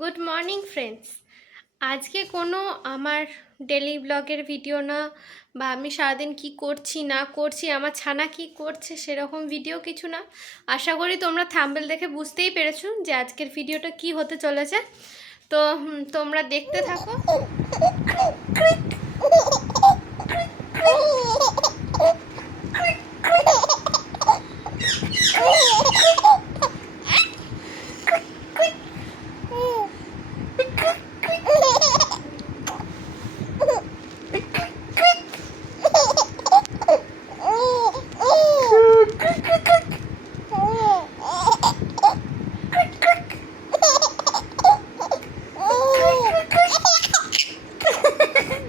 Good morning friends. আজকে কোনো আমার ডেলি ব্লগের ভিডিও না, বা আমি সারাদিন কি করছি না করছি, আমার ছানা কি করছে সেরকম ভিডিও কিছু না। আশা করি তোমরা থাম্বনেল দেখে বুঝতেই পেরেছো যে আজকের ভিডিওটা কি হতে চলেছে। তো তোমরা দেখতে থাকো।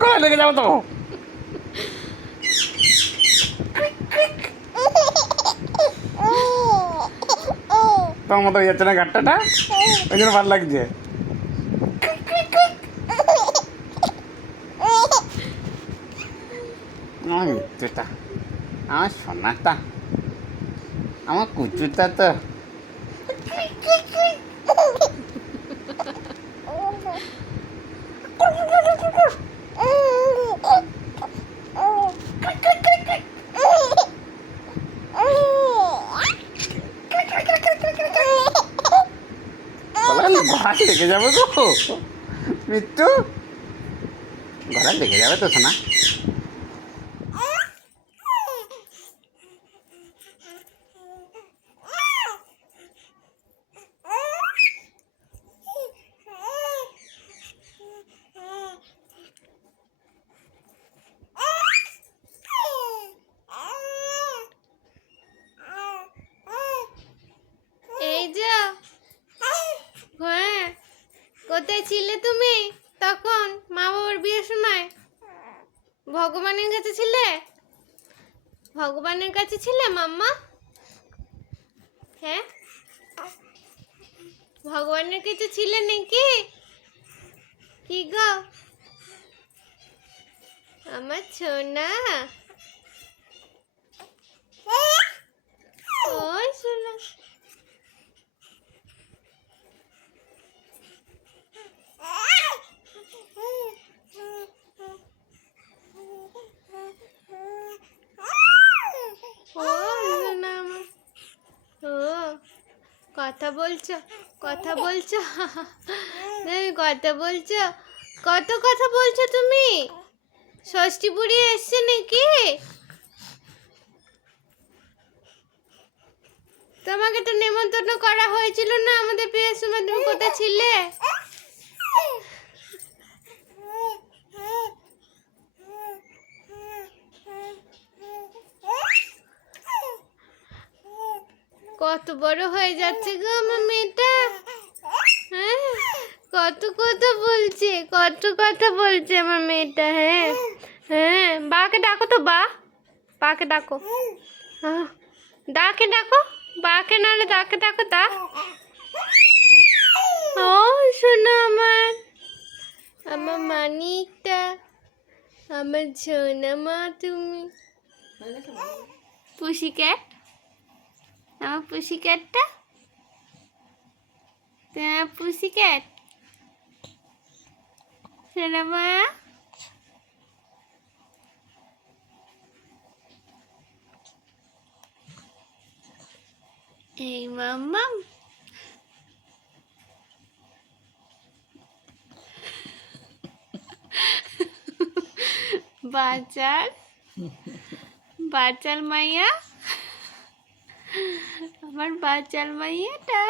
গলা লেগে যাবো তো। তোর মতো হয়ে যাচ্ছে না ঘাটটাটা, ওই জন্য ভালো লাগছে। আমার মিত্রটা, আমার সোনাটা, আমার কুচুটা তো গলা লেগে যাবে গো মৃত্যু, গলা লেগে যাবে তো সোনা। এই যে, হ্যাঁ, কোথায় ছিলে তুমি তখন মা বাবার বিয়ের সময়? ভগবানের কাছে ছিলে? ভগবানের কাছে ছিলে মাম্মা? হ্যাঁ, ভগবানের কাছে ছিলে নাকি? কি গো আমার সোনা, ওই সোনা। ও সোনা আমার, ও কথা বলছো, কথা বলছো, তুমি কথা বলছো, কত কথা বলছো তুমি? ষষ্ঠী বুড়ি এসছে নাকি? তোমাকে তো নেমন্তন্ন করা হয়েছিল না আমাদের বিয়ের সময়, তুমি কোথায় ছিলে? কত বড় হয়ে যাচ্ছে গো আমার মেয়েটা, হ্যাঁ, কত কথা বলছে, কত কথা বলছে আমার মেয়েটা। হ্যাঁ হ্যাঁ, বাকে ডাকো তো, বাকে ডাকো, ডাকে ডাকো, বাকে নাহলে ডাকে ডাকো তা। ও শোনো আমার, আমার মানিকটা, আমার সোনা মা তুমি। পুষি ক্যাট, আমার পুষি ক্যাটটা, তোমার পুষি ক্যাট, সোনা মা। এই মাম্মাম, বাচাল, বাচাল মাইয়া, আমার বাচাল মাইয়াটা।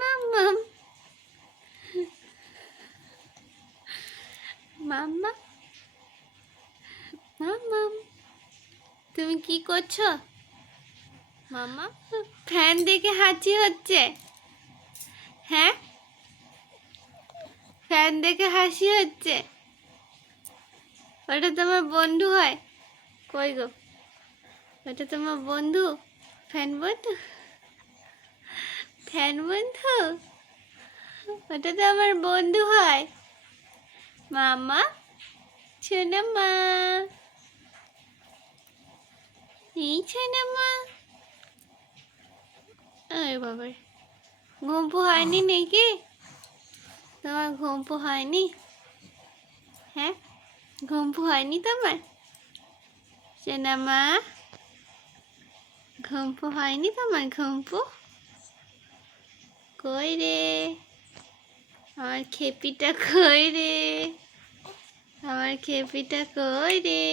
মাম্মাম, মাম্মা, মাম্মাম, তুমি কি করছো মাম্মা? ফ্যান দেখে হাঁচি হচ্ছে, হ্যাঁ, ফ্যান দেখে হাসি হচ্ছে, ওটা তোমার বন্ধু হয়? কই গো, ওটা তোমার বন্ধু, ফ্যান বন্ধু, ফ্যান বন্ধু, ওটা তো আমার বন্ধু হয়। মামা, শোনা মা, এই শোনা মা। আরে বাবার, ঘুমপু হয়নি নাকি? তোমার ঘুমপু হয়নি? হ্যাঁ, ঘুমপু হয়নি তোমার? শোনা মা, ঘুমপু হয়নি তোমার? ঘুমপু কই রে? আমার খেপিটা কই রে? আমার খেপিটা কই রে?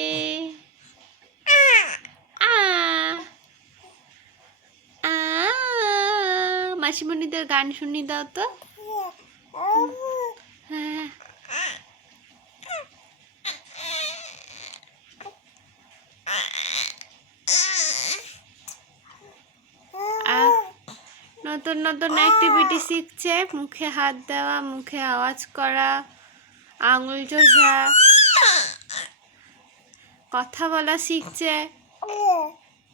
আ আ মাসিমণিদের গান শুনি দাও তো। হ্যাঁ, নতুন নতুন অ্যাক্টিভিটি শিখছে, মুখে হাত দেওয়া, মুখে আওয়াজ করা, আঙুল চোষা, কথা বলা শিখছে। ও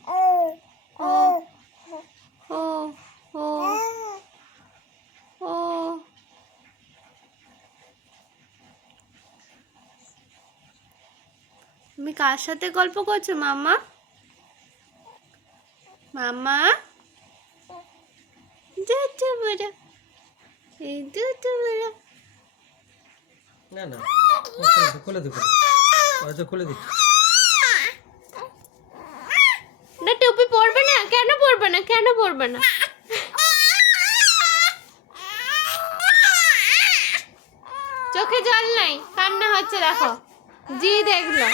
ও ও ও তুমি কার সাথে গল্প করছো মামা? মামা, দুধু বড়া, এই দুধু বড়া। না না, খুলে দে, খুলে দে। না টুপি পরবে না? কেন পরবে না? কেন পরবে না? চোখে জল নাই, কান্না হচ্ছে, দেখো জি দেখলো।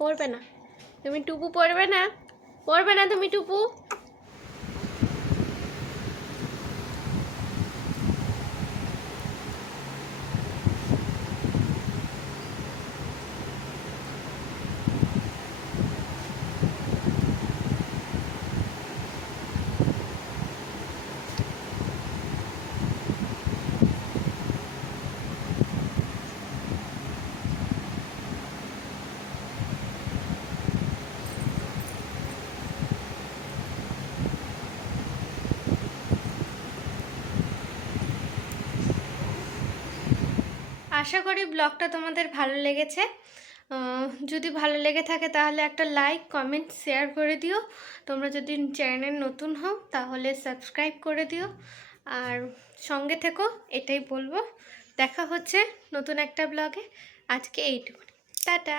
পড়বে না তুমি টুপু, পড়বে না? পড়বে না তুমি টুপু? আশা করি ব্লগটা তোমাদের ভালো লেগেছে। যদি ভালো লেগে থাকে তাহলে একটা লাইক, কমেন্ট, শেয়ার করে দিও। তোমরা যদি চ্যানেল নতুন হও তাহলে সাবস্ক্রাইব করে দিও, আর সঙ্গে থেকো, এটাই বলবো। দেখা হচ্ছে নতুন একটা ব্লগে। আজকে এইটুকুনি, টাটা।